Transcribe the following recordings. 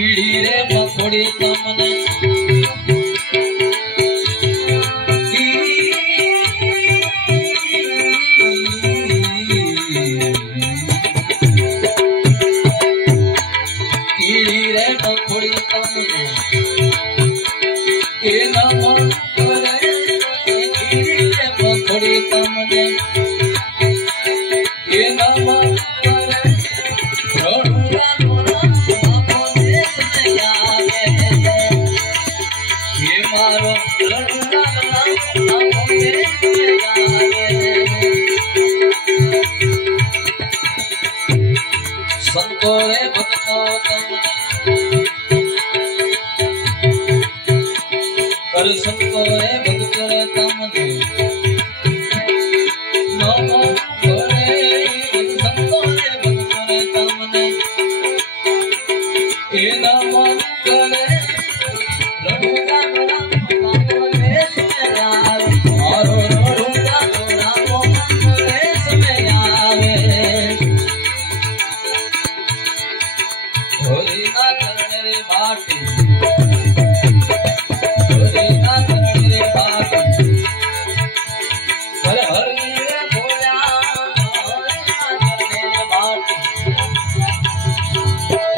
कीड़ी रे मकोड़ी तमने कीड़ी रे मकोड़ी तमने ए नमो करे कीड़ी रे मकोड़ी तमने ए नमो करे रडुरा मोरा बापो देश में आवे ये मारो रडुरा मोरा बापो देश में आवे संतो रे भक्तो कर संतो रे भक्तो रे तमने नमो करे संतो रे भक्तो रे तमने ए नमो करे रडुरा मोरा बापो देश में आवे मारो रडुरा मोरा बापो देश में आवे होली ना करने रे बाटी होली ना करने रे बाटी हर हर रे बोला होली ना करने रे बाटी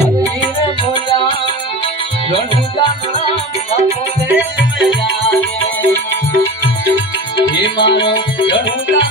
हर रे बोला रडुरा मोरा बापो देश में आवे ये मारो रडुरा